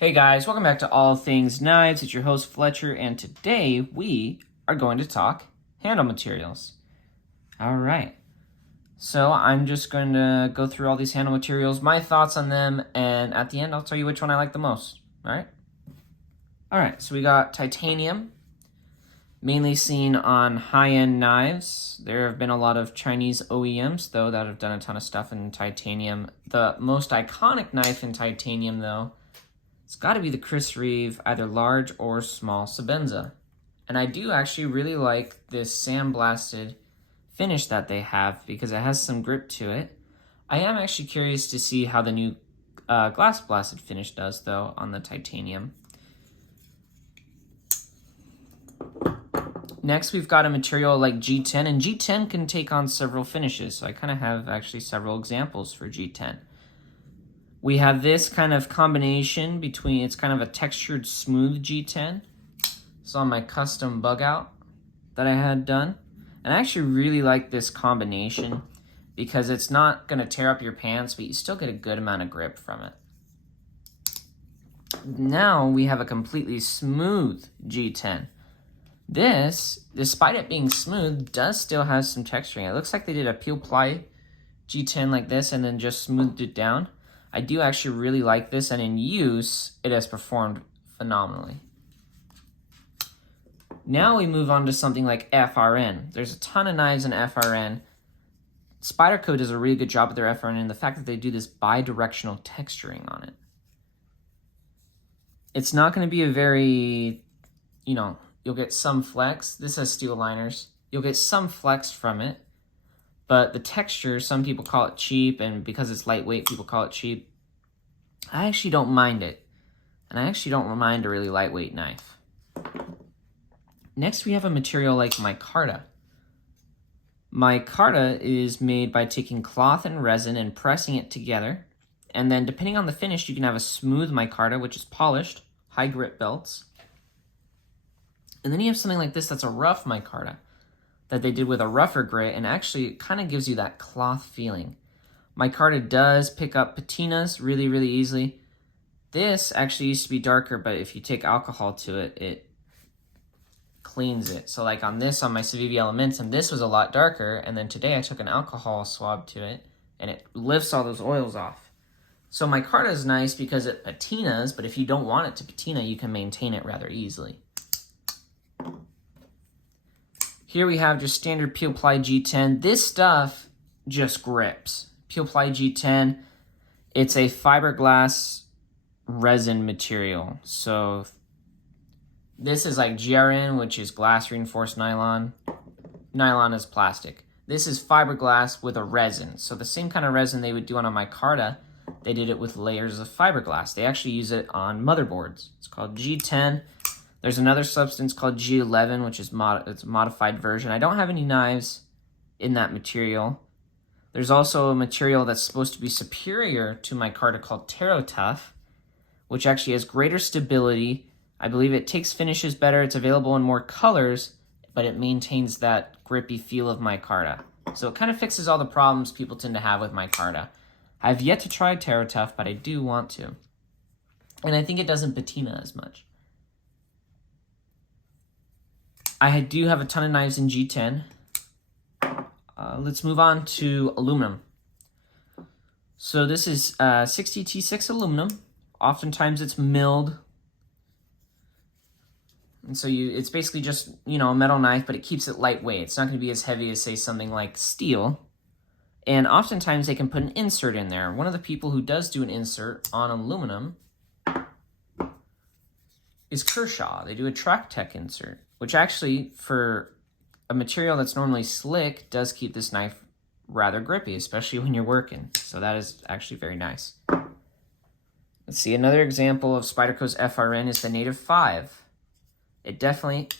Hey guys, welcome back to All Things Knives. It's your host Fletcher, and today we are going to talk handle materials. All right, so I'm just going to go through all these handle materials, my thoughts on them, and at the end I'll tell you which one I like the most. All right, so we got titanium, mainly seen on high-end knives. There have been a lot of Chinese OEMs, though, that have done a ton of stuff in titanium. The most iconic knife in titanium, though, it's got to be the Chris Reeve, either large or small Sabenza. And I do actually really like this sandblasted finish that they have because it has some grip to it. I am actually curious to see how the new glass blasted finish does, though, on the titanium. Next, we've got a material like G10, and G10 can take on several finishes. So I kind of have actually several examples for G10. We have this kind of combination between, it's kind of a textured smooth G10. It's on my custom bug out that I had done. And I actually really like this combination because it's not going to tear up your pants, but you still get a good amount of grip from it. Now we have a completely smooth G10. This, despite it being smooth, does still have some texturing. It looks like they did a peel ply G10 like this and then just smoothed it down. I do actually really like this, and in use, it has performed phenomenally. Now we move on to something like FRN. There's a ton of knives in FRN. Spyderco does a really good job with their FRN, and the fact that they do this bi-directional texturing on it. It's not going to be a very, you'll get some flex. This has steel liners. You'll get some flex from it. But the texture, some people call it cheap, and because it's lightweight, people call it cheap. I actually don't mind it. And I actually don't mind a really lightweight knife. Next, we have a material like micarta. Micarta is made by taking cloth and resin and pressing it together. And then depending on the finish, you can have a smooth micarta, which is polished, high grit belts. And then you have something like this that's a rough micarta that they did with a rougher grit, and actually it kind of gives you that cloth feeling. Micarta does pick up patinas really, really easily. This actually used to be darker, but if you take alcohol to it, it cleans it. So like on this, on my Civivi Elementum, this was a lot darker, and then today I took an alcohol swab to it, and it lifts all those oils off. So micarta is nice because it patinas, but if you don't want it to patina, you can maintain it rather easily. Here we have just standard peel ply G10. This stuff just grips. Peel ply G10, it's a fiberglass resin material. So this is like GRN, which is glass reinforced nylon. Nylon is plastic. This is fiberglass with a resin. So the same kind of resin they would do on a micarta, they did it with layers of fiberglass. They actually use it on motherboards. It's called G10. There's another substance called G11, which is it's a modified version. I don't have any knives in that material. There's also a material that's supposed to be superior to micarta called TerraTough, which actually has greater stability. I believe it takes finishes better. It's available in more colors, but it maintains that grippy feel of micarta. So it kind of fixes all the problems people tend to have with micarta. I've yet to try TerraTough, but I do want to. And I think it doesn't patina as much. I do have a ton of knives in G10. Let's move on to aluminum. So this is 60T6 aluminum. Oftentimes it's milled. And so it's basically just, a metal knife, but it keeps it lightweight. It's not going to be as heavy as, say, something like steel. And oftentimes they can put an insert in there. One of the people who does do an insert on aluminum is Kershaw. They do a Track Tech insert, which actually, for a material that's normally slick, does keep this knife rather grippy, especially when you're working. So that is actually very nice. Let's see, another example of Spyderco's FRN is the Native 5. It definitely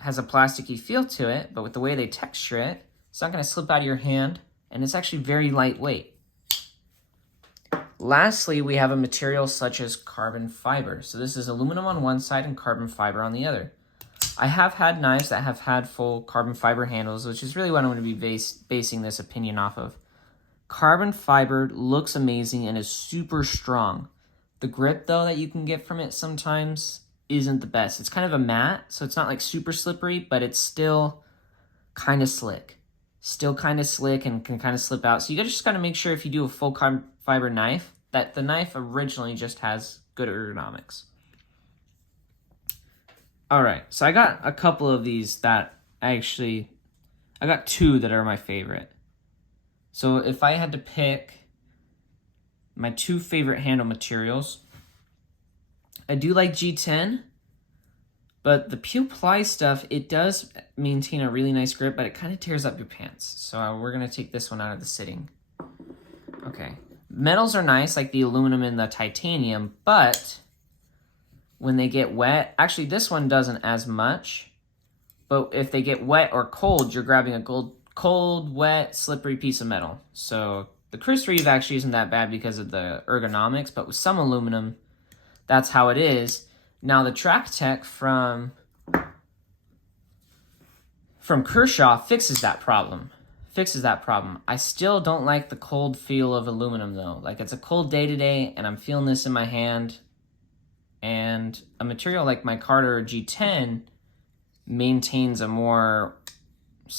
has a plasticky feel to it, but with the way they texture it, it's not going to slip out of your hand, and it's actually very lightweight. Lastly, we have a material such as carbon fiber. So this is aluminum on one side and carbon fiber on the other. I have had knives that have had full carbon fiber handles, which is really what I'm going to be basing this opinion off of. Carbon fiber looks amazing and is super strong. The grip, though, that you can get from it sometimes isn't the best. It's kind of a matte, so it's not like super slippery, but it's still kind of slick. Still kind of slick and can kind of slip out. So you just got to make sure if you do a full fiber knife, that the knife originally just has good ergonomics. All right, so I got a couple of these that I got two that are my favorite. So if I had to pick my two favorite handle materials, I do like G10, but the Peel Ply stuff, it does maintain a really nice grip, but it kind of tears up your pants. So we're going to take this one out of the sitting. Okay. Metals are nice, like the aluminum and the titanium, but when they get wet, actually this one doesn't as much, but if they get wet or cold, you're grabbing a cold, wet, slippery piece of metal. So the Chris Reeve actually isn't that bad because of the ergonomics, but with some aluminum, that's how it is. Now the Track Tech from Kershaw fixes that problem. I still don't like the cold feel of aluminum though. Like it's a cold day today and I'm feeling this in my hand. And a material like micarta or G10 maintains a more,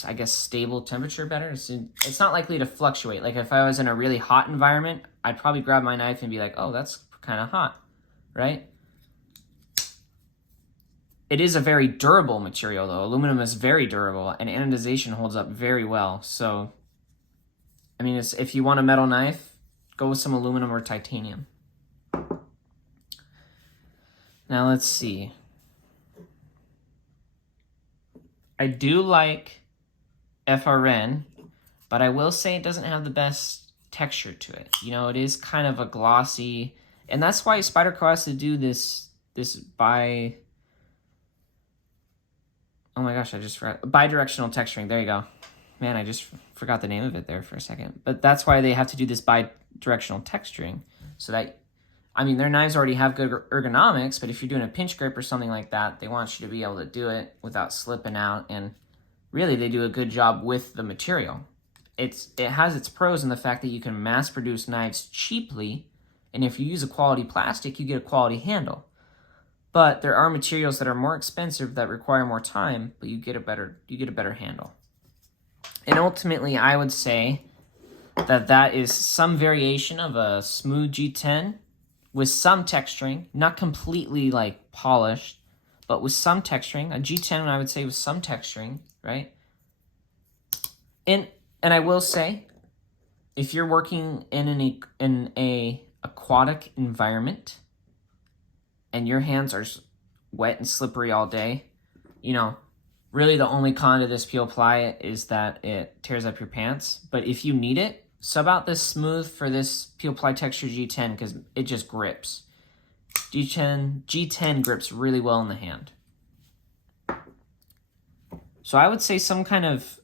I guess, stable temperature better. It's not likely to fluctuate. Like if I was in a really hot environment, I'd probably grab my knife and be like, oh, that's kind of hot, right? It is a very durable material though. Aluminum is very durable and anodization holds up very well. So, I mean, if you want a metal knife, go with some aluminum or titanium. Now let's see. I do like FRN, but I will say it doesn't have the best texture to it. You know, it is kind of a glossy, and that's why Spyderco has to do this oh my gosh, I just forgot. Bidirectional texturing. There you go. Man, I just forgot the name of it there for a second. But that's why they have to do this bidirectional texturing. So that, I mean, their knives already have good ergonomics, but if you're doing a pinch grip or something like that, they want you to be able to do it without slipping out. And really, they do a good job with the material. It has its pros in the fact that you can mass produce knives cheaply. And if you use a quality plastic, you get a quality handle. But there are materials that are more expensive that require more time, but you get a better handle. And ultimately, I would say that is some variation of a smooth G10 with some texturing, not completely like polished, but with some texturing. A G10, I would say, with some texturing, right? And I will say, if you're working in an aquatic environment, and your hands are wet and slippery all day, you know, really the only con to this Peel Ply is that it tears up your pants. But if you need it, sub out this smooth for this Peel Ply Texture G10 because it just grips. G10 grips really well in the hand. So I would say some kind of,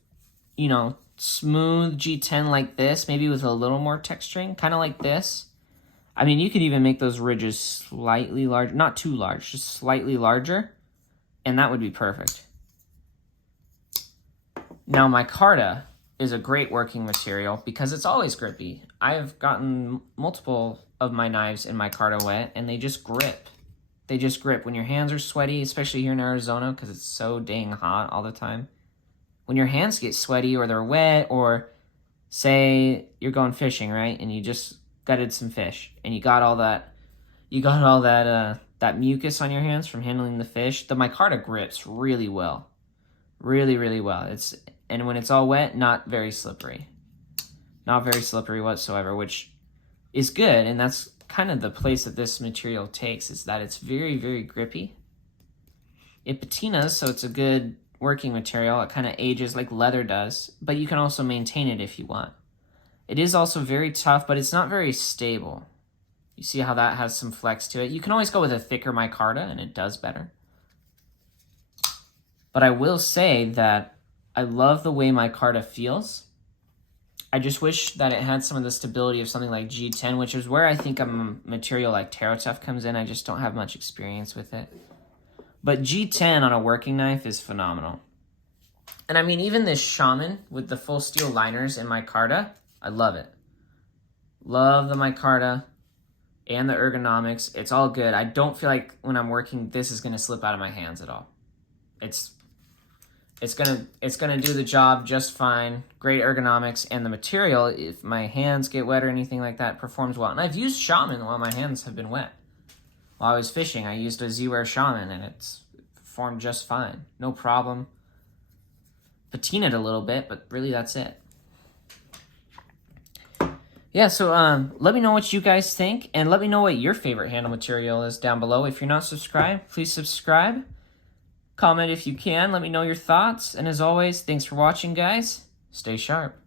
you know, smooth G10 like this, maybe with a little more texturing, kind of like this. I mean, you could even make those ridges slightly larger, not too large, just slightly larger, and that would be perfect. Now, micarta is a great working material because it's always grippy. I have gotten multiple of my knives in micarta wet, and they just grip. They just grip. When your hands are sweaty, especially here in Arizona because it's so dang hot all the time, when your hands get sweaty or they're wet, or say you're going fishing, right, and you just gutted some fish and you got all that mucus on your hands from handling the fish, the micarta grips really well. Really well. And when it's all wet, not very slippery whatsoever, which is good. And that's kind of the place that this material takes, is that it's very grippy. It patinas, so it's a good working material. It kind of ages like leather does, but you can also maintain it if you want. It is also very tough, but it's not very stable. You see how that has some flex to it. You can always go with a thicker micarta, and it does better. But I will say that I love the way micarta feels. I just wish that it had some of the stability of something like G10, which is where I think a material like TerraTough comes in. I just don't have much experience with it. But G10 on a working knife is phenomenal. And I mean, even this Shaman with the full steel liners in micarta, I love it. Love the micarta. and the ergonomics. It's all good. I don't feel like when I'm working, this is going to slip out of my hands at all. It's gonna do the job just fine. Great ergonomics, and the material, if my hands get wet or anything like that, performs well. And I've used Shaman while my hands have been wet. While I was fishing, I used a Z-Wear Shaman, and it's performed just fine. No problem. Patinaed a little bit, but really that's it. Yeah, so let me know what you guys think, and let me know what your favorite handle material is down below. If you're not subscribed, please subscribe. Comment if you can. Let me know your thoughts. And as always, thanks for watching, guys. Stay sharp.